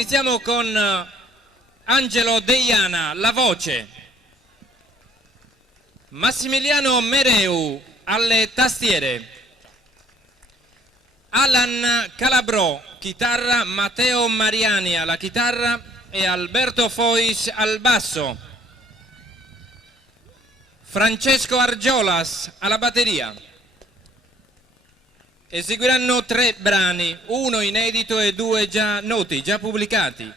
Iniziamo con Angelo Deiana, la voce, Massimiliano Mereu alle tastiere, Alan Calabrò, chitarra, Matteo Mariani alla chitarra e Alberto Fois al basso, Francesco Argiolas alla batteria. Eseguiranno 3 brani, uno inedito e 2 già noti, già pubblicati.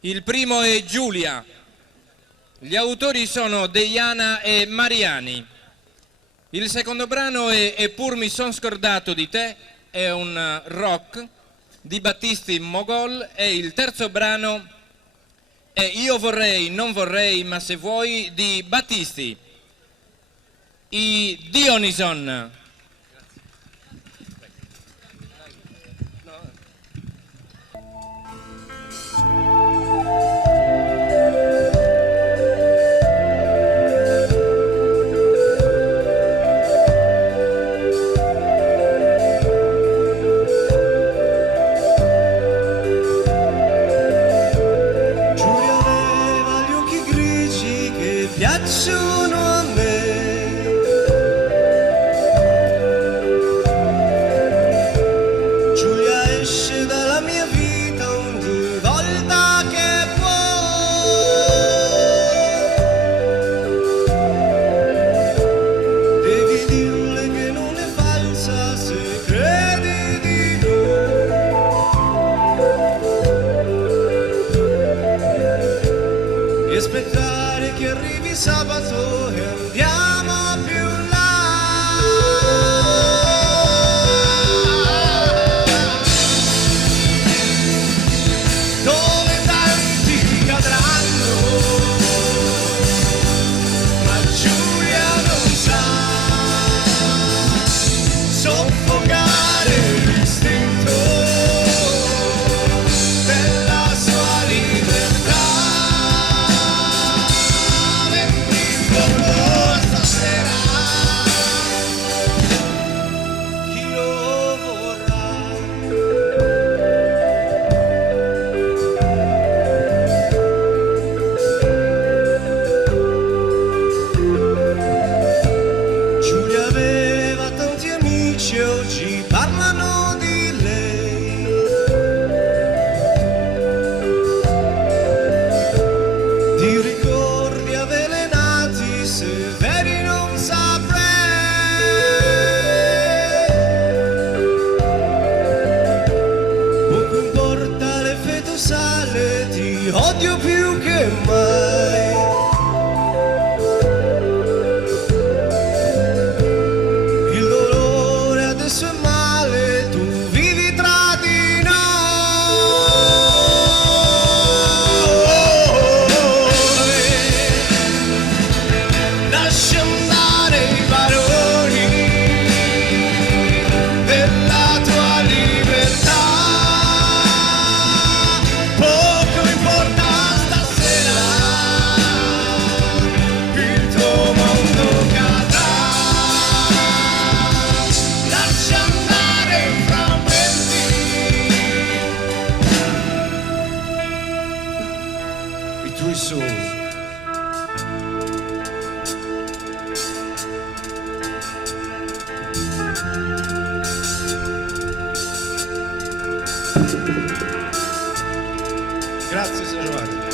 Il primo è Giulia, gli autori sono Deiana e Mariani. Il secondo brano è Eppur mi son scordato di te, è un rock di Battisti Mogol, e il terzo brano è Io vorrei, non vorrei, ma se vuoi di Battisti, i Dionison. Piacciono a me, Giulia esce dalla mia vita ogni volta che può, devi dirle che non è falsa se credi di no, e aspettare che arrivi sabato e andiamo più là. Dove tanti cadranno, ma Giulia non sa soffocare l'istinto della sua libertà. Oggi parlano di lei, di ricordi avvelenati, se veri non saprei. Poco importa l'effetto sale, ti odio più che mai. Grazie, signor Giovanni.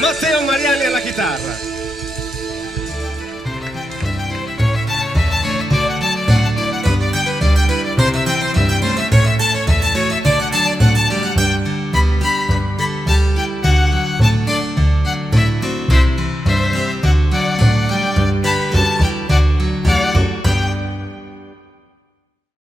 Matteo Mariani alla chitarra.